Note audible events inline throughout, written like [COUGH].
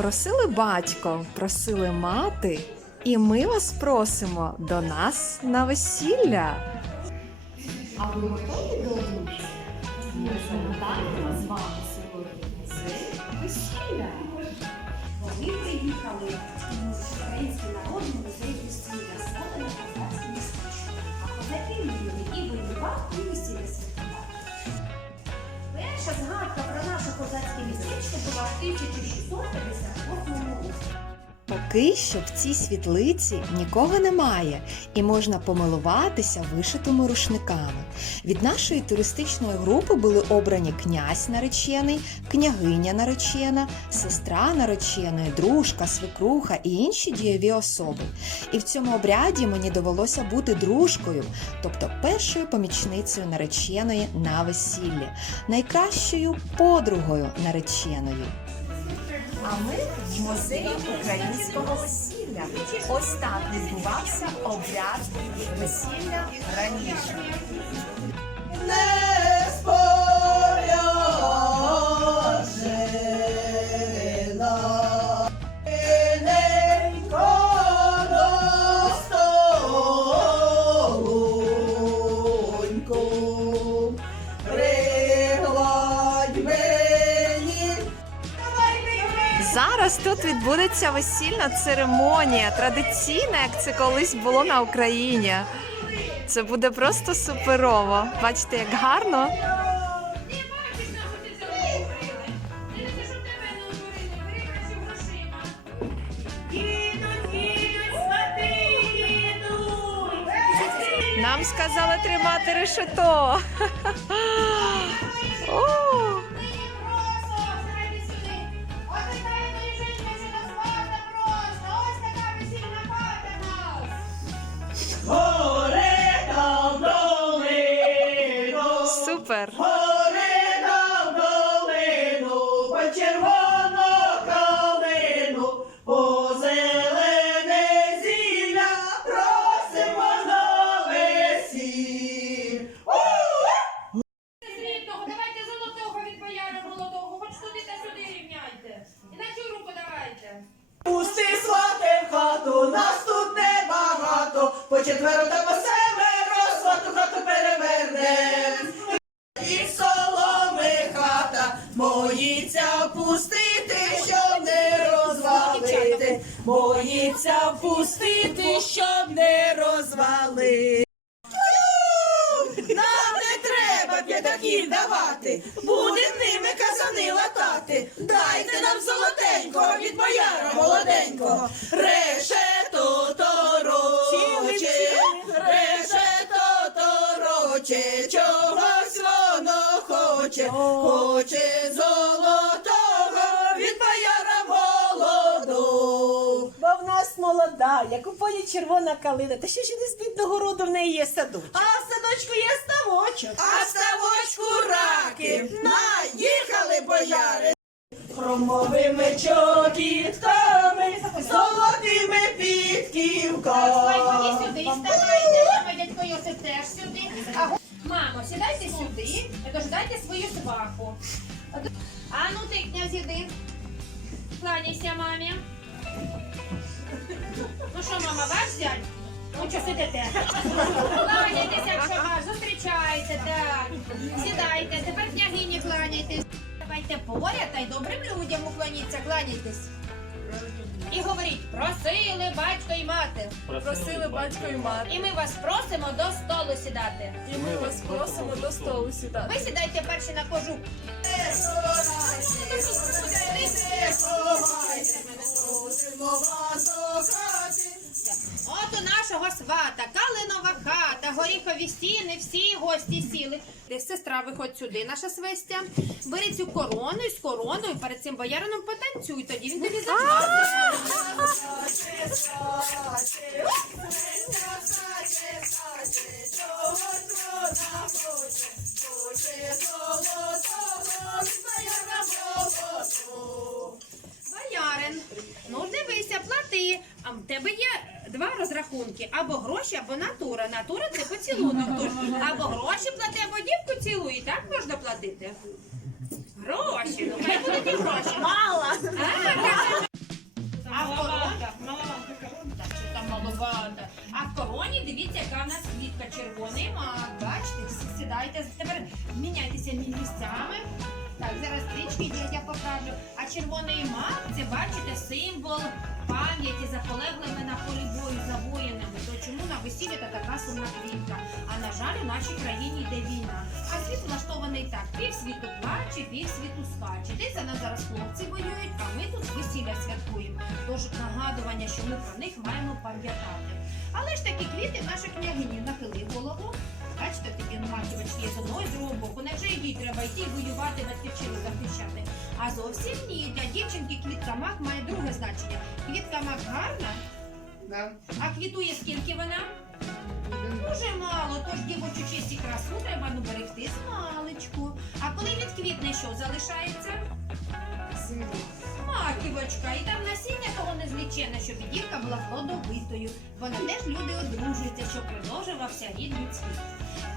Просили батько, просили мати, і ми вас просимо до нас на весілля. А ви готові до завітаємо з вами сьогодні музей весілля. Вони приїхали з Український народний музей козацьке містечко була в 1658 році. Поки що в цій світлиці нікого немає, і можна помилуватися вишитими рушниками. Від нашої туристичної групи були обрані князь наречений, княгиня наречена, сестра нареченої, дружка, свекруха і інші дієві особи. І в цьому обряді мені довелося бути дружкою, тобто першою помічницею нареченої на весіллі, найкращою подругою нареченої. А ми в музеї українського весілля. Ось так відбувався обряд весілля раніше. Відбудеться весільна церемонія, традиційна, як це колись було на Україні. Це буде просто суперово. Бачите, як гарно. Нам сказали тримати решето. [LAUGHS] боїться пустити, щоб не розвалити. Нам не треба п'ятаків давати, будем ними казани латати. Дайте нам золотенького від бояра молоденького. Решето тороче, решето тороче, чогось воно хоче, хоче золотого молода, як у полі червона калина, та ще ж не з бідного роду в неї є садочок. А в садочку є ставочок. А в ставочку раки. Наїхали бояри. Хромовими чобітками, золотими підківками. Сюди, ставайте, а дядько Йосип теж сюди. А го- Мамо, сідайте сюди дождайте свою сваху. А ну ти, князь, іди. Кланяйся мамі. Ну що, мама, ваш зять? Ну що сидите? Кланяйтеся, якщо ваш, зустрічайте, так. Сідайте, тепер княгині кланяйтесь. Давайте поряд та й добрим людям уклоніться, кланяйтесь. І говоріть, просили батько і мати. Просили батько і мати. І ми вас просимо до столу сідати. І ми вас просимо до столу сідати. Ви сідайте перші на кожух. От у нашого свата, калинова хата, горіхові стіни, всі гості сіли. Сестра, виходь сюди, наша свистя. Бери цю корону і з короною перед цим боярином потанцюй, тоді він тобі заплатить. рахунки або гроші, або натура. Натура це поцілунок. Тож або гроші плати, або дівку цілує. І так можна платити. Гроші, ну хай будуть і гроші. Мало. А в коронах маловато. А в короні дивіться, яка в нас квітка червоний мак. Бачите, сідайте тепер міняйтеся місцями. Так, зараз стрічки я, покажу. А червоний мак, це бачите, символ пам'яті за полеглими на полі бою, за воїнами. То чому на весіллі та така сумна квітка? А на жаль, у нашій країні йде війна. А світ влаштований так: пів світу плаче, пів світу скаче. Десь за нас зараз хлопці воюють, а ми тут весілля святкуємо. Тож нагадування, що ми про них маємо пам'ятати. Але ж такі квіти наша княгині нахили голову. Бачите, такі є з одного і з другого боку. Невже і їй треба йти і воювати, батьківщину захищати? А зовсім ні. Для дівчинки квітка мак має друге значення. Квітка мак гарна, а квітує скільки вона? Дуже мало, тож дівочу честь і красу треба ну, берегти з маличку. А коли відквітне, що залишається? Маківочка, і там насіння того незлічене, щоб і дірка була плодовитою. Бо на те ж люди одружуються, щоб продовжувався рід людський.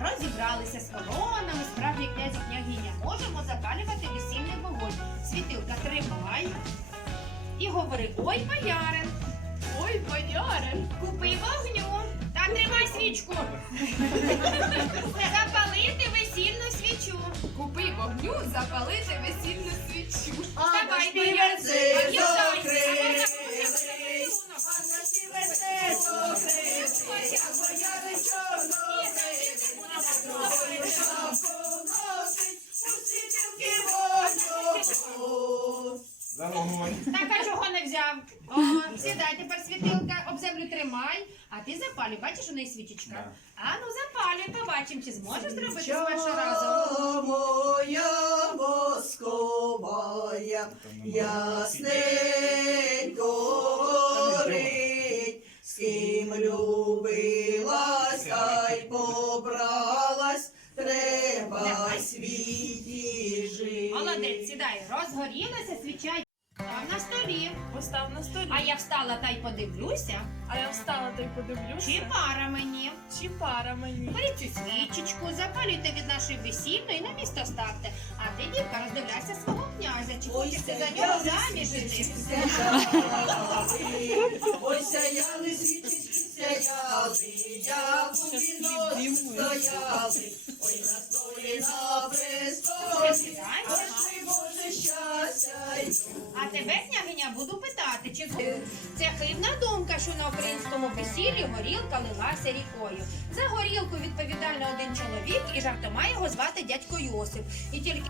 Розібралися з коронами, справді князі княгиня. Можемо запалювати весільний вогонь. Світилка тримай. І говори, ой, боярин, Ой, боярин. купи вогню. Свічку. Запалити весільну свічу. Купи вогню, запалити весільну свічу. Давай, співець Пам'ятай, За. Так, а чого не взяв? О, сідай, тепер світилка, об землю тримай, а ти запалюй. Бачиш, у неї свічечка? Да. А ну запалюй, побачимо, чи зможеш зробити з першого разу. моя восковая, ясненько горить, з ким любилась, та й побралась, треба Давай. світі жити. Молодець, сідай, розгорілася свіча. Став на столі. А я встала та й подивлюся, А я встала та й подивлюся. чи пара мені. Чи пара мені? Беріть цю свічечку, запалюйте від нашої весільної на місто ставте. А ти, дівка, роздивляйся свого князя, чи хочеш ти за нього заміж іти. Ой, сяяли свічечки, сяяли, як у стояли. Ой, на столі на престолі, ой, Боже, щастя й А тебе, княгиня, буду питати, чи це хибна думка, що на українському весіллі горілка лилася рікою. За горілку відповідальний один чоловік і жартома його звати дядько Йосип. І тільки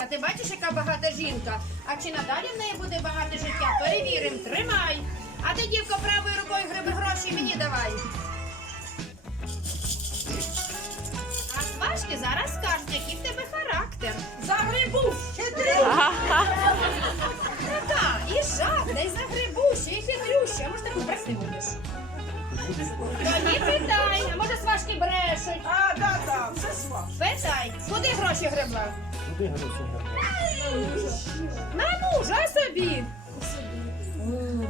А ти бачиш, яка багата жінка? А чи надалі в неї буде багате життя? Перевіримо, тримай. А ти, дівко, правою рукою гриби гроші мені давай. А сважки зараз скажуть, який в тебе характер. Загребу, хитрий. [LAUGHS] Така, і жадна, і загребуща, і хитрюща. Може таку брехти будеш? Тоді питай, а може сважки брешуть? А, да, да, все сваж. Питай, куди гроші гребла? Куди гроші На мужа собі.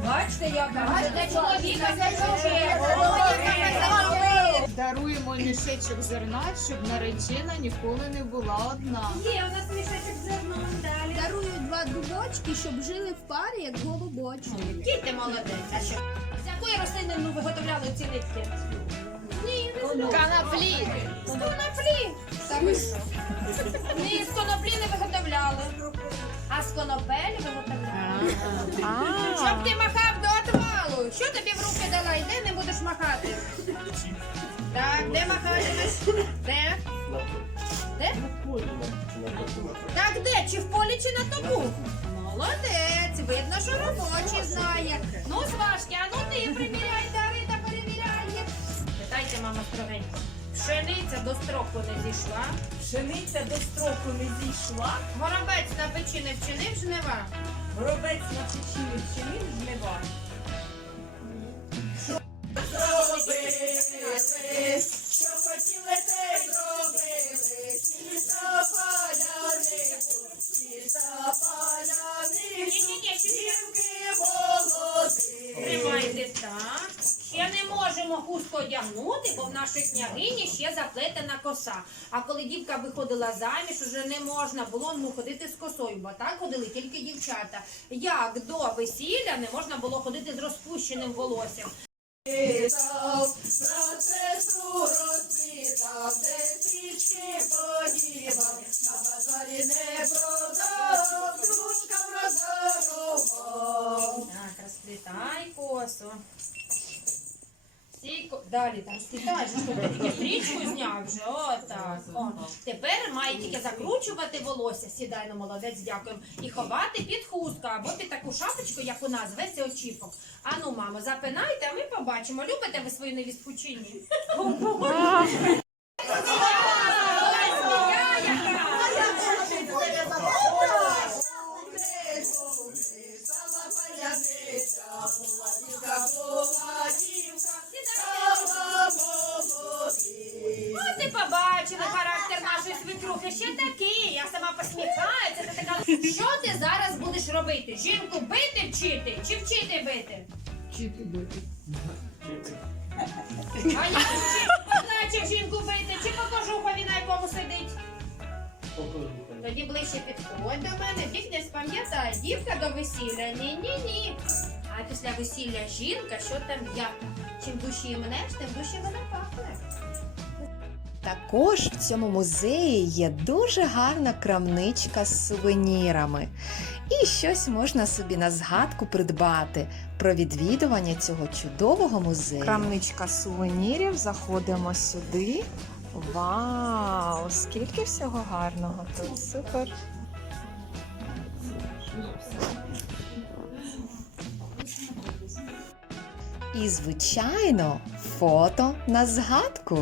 Бачите, я для чоловіка. Даруємо мішечок зерна, щоб наречена ніколи не була одна. Є у нас мішечок зерна далі. Дарую два дубочки, щоб жили в парі, як голубочки. Діти ти молодець, а що? З якої рослини ми виготовляли ці нитки? Канаплі! З коноплі. Та ви що? Ні, з коноплі не виготовляли. А з конопель виготовляли. Щоб ти махав до отвалу. Що тобі в руки дала? Йди, не будеш махати. Так, де махатимеш? Де? Де? Так де? Чи в полі, чи на тому? Молодець, видно, що робочий знає. Ну, Свашки, а ну ти приміряй, мама, строгенько. Пшениця до строку не зійшла. Пшениця до строку не зійшла, Горобець на печі не вчинив жнива. горобець на печі не вчинив жнива. Що заплетена коса. А коли дівка виходила заміж, уже не можна було ну, ходити з косою, бо так ходили тільки дівчата. Як до весілля не можна було ходити з розпущеним волоссям. Так, розплітай косу. Всі Далі там сплітай, що ти тільки стрічку зняв вже. Отак. О. Тепер має тільки закручувати волосся. Сідай на молодець, дякуємо. І ховати під хустку або під таку шапочку, як у нас, весь очіпок. Ану, мамо, запинайте, а ми побачимо. Любите ви свою невістку чи ні? Що ти зараз будеш робити? Жінку бити вчити чи вчити бити? Вчити бити. А як вчити? Значить жінку бити чи по кожухові, на якому сидить? Тоді ближче підходь до мене. Вік не спам'ятай. Дівка до весілля. Ні, ні, ні. А після весілля жінка, що там я? Чим душі мнеш, тим душі вона пахне. Також в цьому музеї є дуже гарна крамничка з сувенірами. І щось можна собі на згадку придбати про відвідування цього чудового музею. Крамничка сувенірів, заходимо сюди. Вау! Скільки всього гарного тут! Супер! І, звичайно, фото на згадку.